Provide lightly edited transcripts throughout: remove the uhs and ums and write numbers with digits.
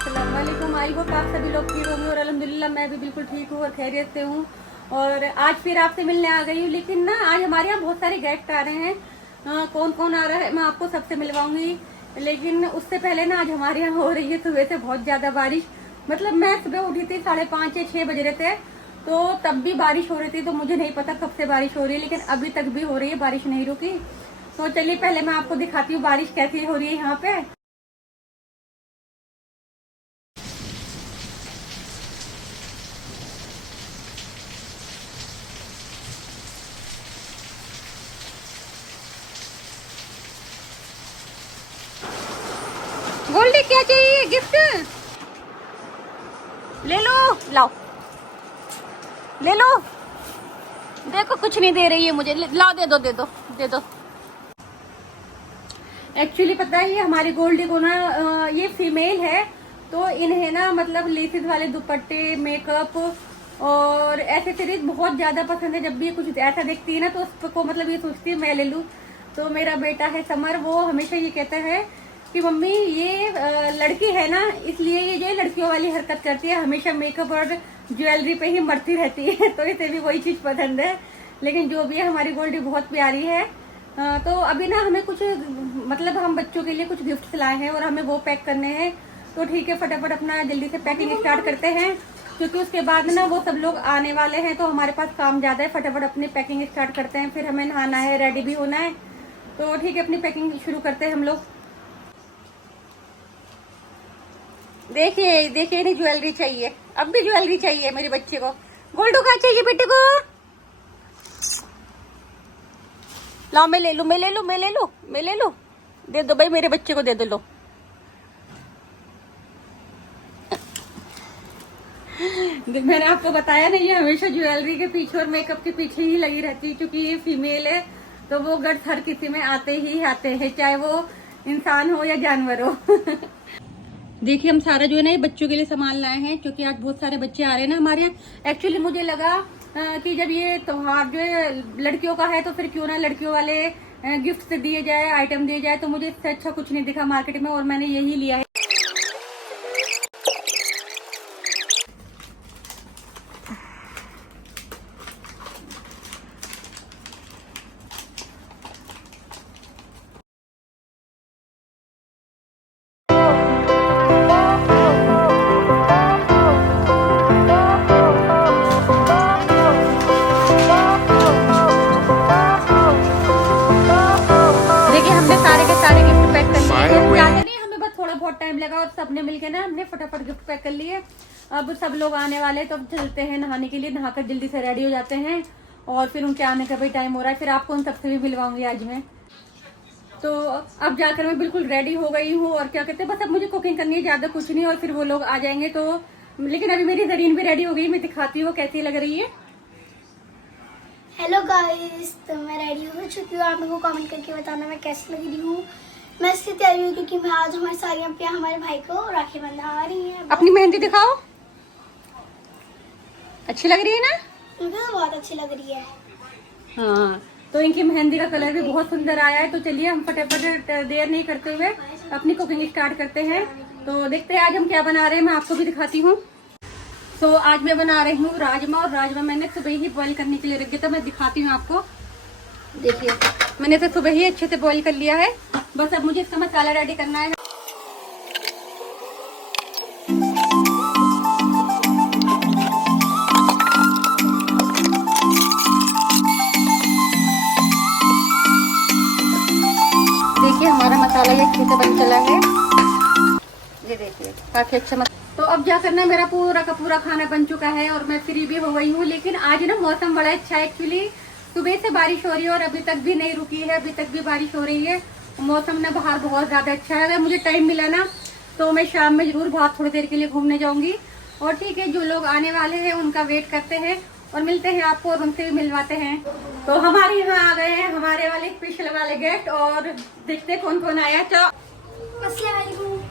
अस्सलाम वालेकुम। I hope आप सभी लोग ठीक होंगे और अल्हम्दुलिल्लाह मैं भी बिल्कुल ठीक हूँ और खैरियत से हूँ। और आज फिर आपसे मिलने आ गई हूँ, लेकिन ना आज हमारे यहाँ बहुत सारे गेस्ट आ रहे हैं। कौन कौन आ रहा है मैं आपको सबसे मिलवाऊंगी, लेकिन उससे पहले ना आज हमारे यहाँ हो रही है सुबह से बहुत ज्यादा बारिश। मतलब मैं सुबह उठी थी 5:30 या 6 बज रहे थे, तो तब भी बारिश हो रही थी। तो मुझे नहीं पता कब से बारिश हो रही है, लेकिन अभी तक भी हो रही है, बारिश नहीं रुकी। तो चलिए पहले मैं आपको दिखाती हूँ बारिश कैसी हो रही है यहाँ पे। गोल्डी क्या चाहिए? गिफ्ट ले लो, लाओ ले लो। देखो कुछ नहीं दे रही है मुझे, लाओ दे दो दे दो दे दो। एक्चुअली पता है ये हमारी गोल्डी को ना ये फीमेल है, तो इन्हें ना मतलब लेसिस वाले दुपट्टे, मेकअप और एक्सेसरीज बहुत ज्यादा पसंद है। जब भी ये कुछ ऐसा देखती है ना तो उसको मतलब ये सोचती है मैं ले लूं। तो मेरा बेटा है समर, वो हमेशा ये कहता है कि मम्मी ये लड़की है ना, इसलिए ये जो लड़कियों वाली हरकत करती है, हमेशा मेकअप और ज्वेलरी पे ही मरती रहती है। तो इसे भी वही चीज पसंद है। लेकिन जो भी है हमारी गोल्डी बहुत प्यारी है। तो अभी ना हमें कुछ मतलब हम बच्चों के लिए कुछ गिफ्ट लाए हैं और हमें वो पैक करने हैं। तो ठीक है, फटाफट अपना जल्दी से पैकिंग स्टार्ट करते हैं, क्योंकि उसके बाद ना वो सब लोग आने वाले हैं, तो हमारे पास काम ज्यादा है। फटाफट अपनी पैकिंग स्टार्ट करते हैं, फिर हमें नहाना है, रेडी भी होना है। तो ठीक है, अपनी पैकिंग शुरू करते हैं हम लोग। देखिए देखिए, इन्हें ज्वेलरी चाहिए, अब भी ज्वेलरी चाहिए मेरे बच्चे को। गोल्डू क्या चाहिए बेटे को? लाओ मैं ले लूं, मैं ले लूं, मैं ले लूं, मैं ले लूं। दे दो भाई, मेरे बच्चे को दे दो। लो मैंने आपको बताया ना, ये हमेशा ज्वेलरी के पीछे और मेकअप के पीछे ही लगी रहती है, क्योंकि ये फीमेल है। तो वो गट्स हर किसी में आते ही आते हैं, चाहे वो इंसान हो या जानवर हो। देखिए हम सारा जो है ना ये बच्चों के लिए सामान लाए हैं, क्योंकि आज बहुत सारे बच्चे आ रहे हैं ना हमारे यहाँ। एक्चुअली मुझे लगा कि जब ये त्योहार जो है लड़कियों का है, तो फिर क्यों ना लड़कियों वाले गिफ्ट दिए जाए, आइटम दिए जाए। तो मुझे इससे अच्छा कुछ नहीं दिखा मार्केट में, और मैंने यही लिया है। बहुत टाइम लगा और सबने मिलके ना हमने फटाफट गिफ्ट पैक कर लिए। अब सब लोग आने वाले, तो अब चलते हैं नहाने के लिए। नहाकर जल्दी से रेडी हो जाते हैं, और फिर उनके आने का भी टाइम हो रहा है। फिर आपको उन सबसे भी मिलवाऊंगी आज मैं। तो अब जाकर मैं बिल्कुल रेडी हो गई हूँ, और क्या कहते हैं बस अब मुझे कुकिंग करनी है, ज्यादा कुछ नहीं। और फिर वो लोग आ जाएंगे तो, लेकिन अभी मेरी जरीन भी रेडी हो गई, मैं दिखाती हूँ कैसी लग रही है। हेलो गाइस, तो मैं रेडी हो चुकी हूँ। आप मेरे को कमेंट करके बताना मैं कैसी लग रही हूँ। मैं इसलिए तैयारी हूँ क्योंकि मैं आज हमारी सारी अम्पियाँ हमारे भाई को राखी बंधा आ रही हैं। अपनी मेहंदी दिखाओ, अच्छी लग रही है ना? मुझे तो बहुत अच्छी लग रही है। हाँ, तो इनकी मेहंदी का कलर भी बहुत सुंदर आया है। तो चलिए हम फटाफट देर नहीं करते हुए अपनी कुकिंग स्टार्ट करते हैं। तो देखते हैं आज हम क्या बना रहे हैं, मैं आपको भी दिखाती हूँ। तो आज मैं बना रही हूँ राजमा, और राजमा मैंने सुबह ही बॉईल करने के लिए रख दिया था। मैं दिखाती हूँ आपको, देखिए मैंने तो सुबह ही अच्छे से बॉईल कर लिया है। बस अब मुझे इसका मसाला रेडी करना है। देखिए हमारा मसाला ये अच्छे से बन चला है, ये देखिए काफी अच्छा तो अब जाकर ना मेरा पूरा का पूरा खाना बन चुका है, और मैं फ्री भी हो गई हूँ। लेकिन आज ना मौसम बड़ा अच्छा है। एक्चुअली सुबह से बारिश हो रही है और अभी तक भी नहीं रुकी है, अभी तक भी बारिश हो रही है। मौसम ना बाहर बहुत ज्यादा अच्छा है। अगर मुझे टाइम मिला ना तो मैं शाम में जरूर बाहर थोड़ी देर के लिए घूमने जाऊंगी। और ठीक है, जो लोग आने वाले हैं उनका वेट करते हैं और मिलते हैं आपको, और उनसे भी मिलवाते हैं। तो हमारे यहाँ आ गए हैं हमारे वाले स्पेशल वाले गेस्ट, और देखते कौन कौन आया। तो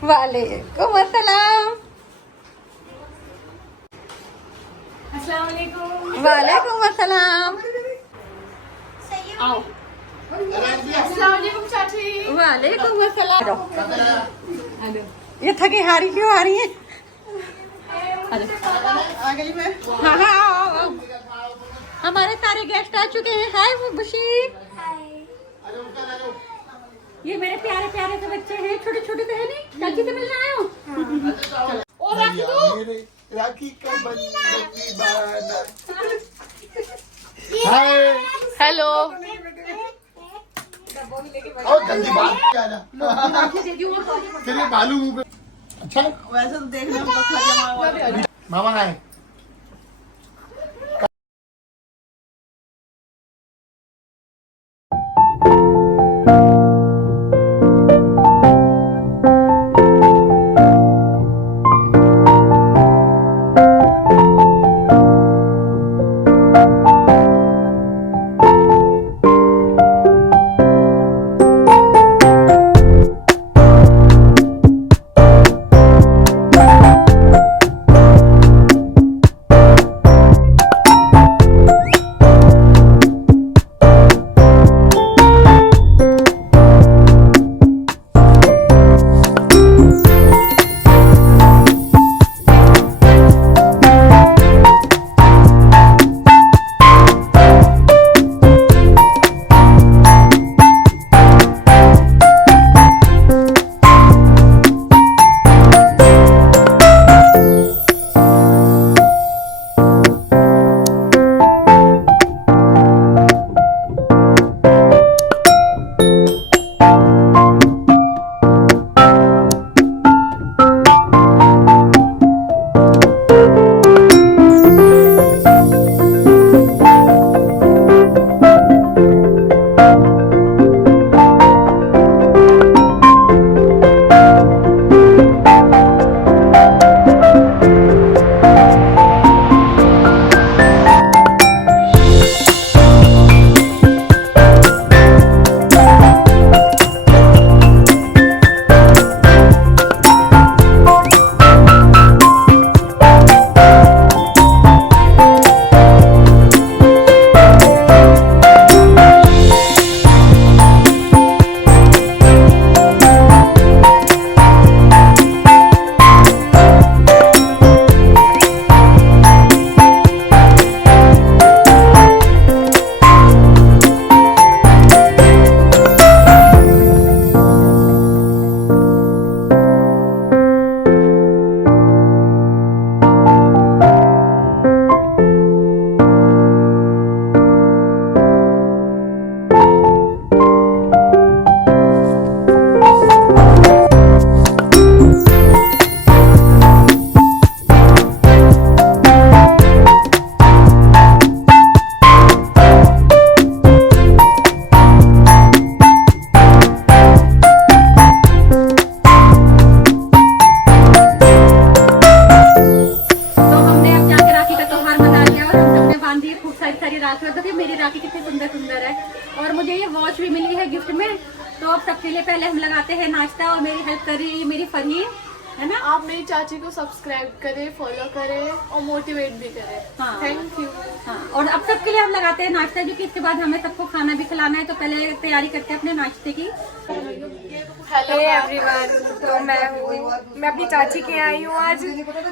वालेकुम अस्सलाम। वालेकुम अस्सलाम। आओ। अस्सलाम वालेकुम चाची। वालेकुम अस्सलाम। ये थकी हारी क्यों आ रही है? आ गई मैं। हाँ हाँ आओ आओ। हमारे सारे गेस्ट आ चुके हैं। हाय खुशी। ये मेरे प्यारे प्यारे से बच्चे हैं, छोटे छोटे से है नहीं, चाची से मिलने आए हो। और राखी दो। राखी का बंधन हाय हेलो। और गंदी बात क्या ना तेरे बालू मुंह पे। अच्छा वैसे तो देखने में बखरा जमा हुआ है। मामा आए। वॉच भी मिली है गिफ्ट में। तो अब सबके लिए पहले हम लगाते हैं नाश्ता और मेरी हेल्प कर रही है मेरी फरहीन, है ना। आप मेरी चाची को सब्सक्राइब करें, फॉलो करें और मोटिवेट भी करें। हाँ। Thank you. हाँ, और अब सबके लिए हम लगाते हैं नाश्ता, क्योंकि इसके बाद हमें सबको खाना भी खिलाना है। तो पहले तैयारी करते हैं अपने नाश्ते की। हेलो एवरीवन, तो मैं अपनी चाची के आई हूँ आज,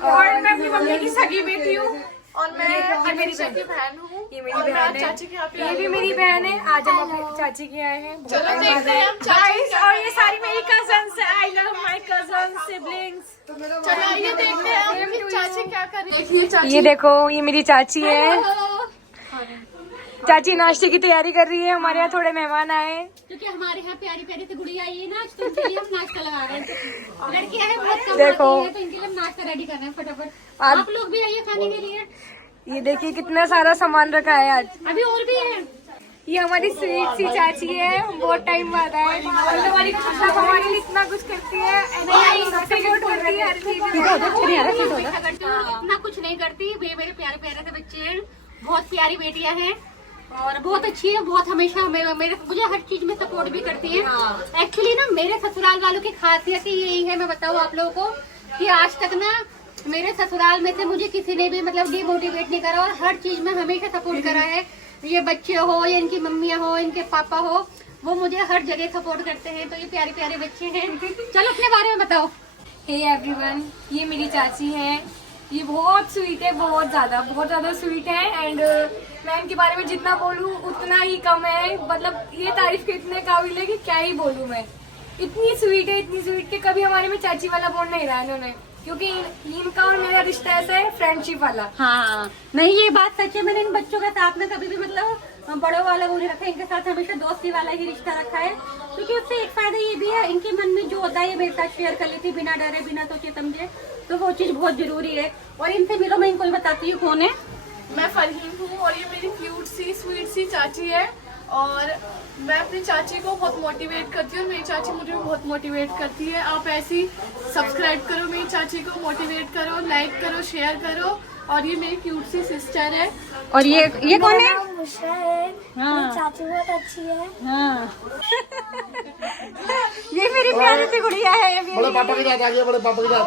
और मैं अपनी मम्मी की सगी बेटी हूँ, और मैं अनीशा की बहन हूँ। ये मेरी और मैं बहन है, चाची के यहाँ पे ये भी मेरी बहन है। आज हम अपनी चाची के आए हैं। चलो देखते हैं हम चाची Guys, और ये सारी मेरी कजन्स है। I love my cousins siblings. चलो आइए देखते हैं हम कि चाची क्या कर रही है। देखिए चाची, ये देखो, ये मेरी चाची है। चाची नाश्ते की तैयारी कर रही है। हमारे यहाँ थोड़े मेहमान आए, क्योंकि हमारे यहाँ प्यारी प्यारी से गुड़िया आई है ना, तो उनके लिए हम नाश्ता लगा रहे हैं। लड़कियां हैं बहुत कम देखो। आती हैं, तो इनके लिए हम नाश्ता रेडी कर रहे हैं फटाफट। आप लोग भी आइए खाने के लिए। ये देखिए कितना सारा सामान रखा है आज। अभी और भी है। ये हमारी स्वीट सी चाची है, बहुत टाइम बाद आए, और हमारे लिए इतना कुछ करती है, सपोर्ट करती है हर चीज में। इतना कुछ नहीं करती, मेरे प्यारे प्यारे से बच्चे हैं, बहुत प्यारी बेटियां हैं और बहुत अच्छी है। बहुत हमेशा मुझे हर चीज में सपोर्ट भी करती है। एक्चुअली ना मेरे ससुराल वालों की खासियत ही यही है, मैं बताऊँ आप लोगों को, कि आज तक ना मेरे ससुराल में से मुझे किसी ने भी मतलब डिमोटिवेट नहीं करा और हर चीज में हमेशा सपोर्ट करा है। ये बच्चे हो या इनकी मम्मियाँ हो, इनके पापा हो, वो मुझे हर जगह सपोर्ट करते हैं। तो ये प्यारे प्यारे बच्चे हैं। चलो अपने बारे में बताओ। हे एवरीवन, ये मेरी चाची हैं। ये बहुत स्वीट है, बहुत ज़्यादा स्वीट है। एंड मैं इनके बारे में जितना बोलूँ उतना ही कम है। मतलब ये तारीफ के इतने काबिल है कि क्या ही बोलूँ मैं। इतनी स्वीट कि कभी हमारे में चाची वाला बोल नहीं रहा इन्होंने, क्योंकि इनका और मेरा रिश्ता ऐसा है फ्रेंडशिप वाला। हाँ नहीं, ये बात सच है। मैंने इन बच्चों के साथ में कभी भी मतलब बड़ों वाला वो नहीं रखा, इनके साथ हमेशा दोस्ती वाला ही रिश्ता रखा है। क्योंकि उससे एक फायदा ये भी है, इनके मन में जो होता है ये मेरे साथ शेयर कर लेती बिना डरे बिना सोचे समझे, तो वो चीज बहुत जरूरी है। और इनसे मिलो, मैं इनको ही बताती हूँ कौन है। मैं फरहीन हूँ और ये मेरी क्यूट सी स्वीट सी चाची है। और मैं अपनी चाची को बहुत मोटिवेट करती हूँ और मेरी चाची मुझे बहुत मोटिवेट करती है। आप ऐसी सब्सक्राइब करो मेरी चाची को, मोटिवेट करो, लाइक करो, शेयर करो। और ये मेरी क्यूट सी सिस्टर है। और ये कौन है? बुशरा है। हाँ। मेरी चाची बहुत अच्छी है। हाँ ये मेरी प्यारी सी गुड़िया है। ये बड़े पापा के साथ आ गया, बड़े पापा के साथ।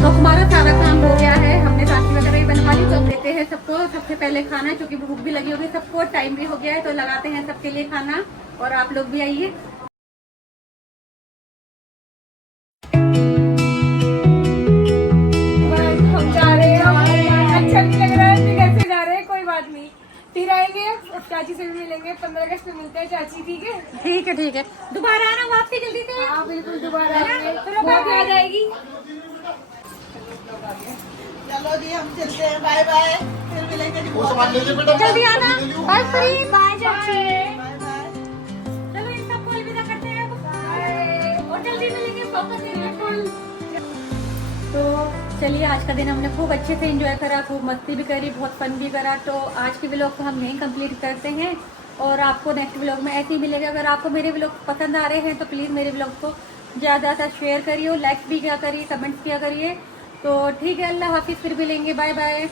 तो हमारा सारा काम हो गया है, हमने राखी वगैरह भी बनवा ली। तो देते हैं सबको सबसे पहले खाना, क्योंकि भूख भी लगी होगी सबको, टाइम भी हो गया है। तो लगाते हैं सबके लिए खाना और आप लोग भी आइए। हम जा रहे हैं, अच्छा नहीं लग रहा है, फिर घर से जा रहे हैं, कोई बात नहीं, फिर आएंगे। चाची से भी मिलेंगे, 15 अगस्त में मिलते हैं चाची, ठीक है? ठीक है, दोबारा आना वापसी जल्दी से। हाँ बिल्कुल, दोबारा आएंगे, चलो बहुत याद आएगी। चलो जी, हम चलते हैं। बाय बाय, फिर मिलेंगे जी। वो सामान ले लीजिए बेटा, जल्दी आना। बाय फ्री, बाय चाची। Bye bye. चलो इन सबको अलविदा करते हैं अब। और जल्दी मिलेंगे वापस बिल्कुल। तो चलिए, आज का दिन हमने खूब अच्छे से एंजॉय करा, खूब मस्ती भी करी, बहुत फन भी करा। तो आज के व्लॉग को हम यहीं कंप्लीट करते हैं और आपको नेक्स्ट व्लॉग में ऐसे ही मिलेगा। अगर आपको मेरे व्लॉग पसंद आ रहे हैं तो प्लीज़ मेरे व्लॉग को ज़्यादा से शेयर करिए, लाइक भी किया करिए, कमेंट्स किया करिए। तो ठीक है, अल्लाह हाफिज़, फिर मिलेंगे, बाय बाय।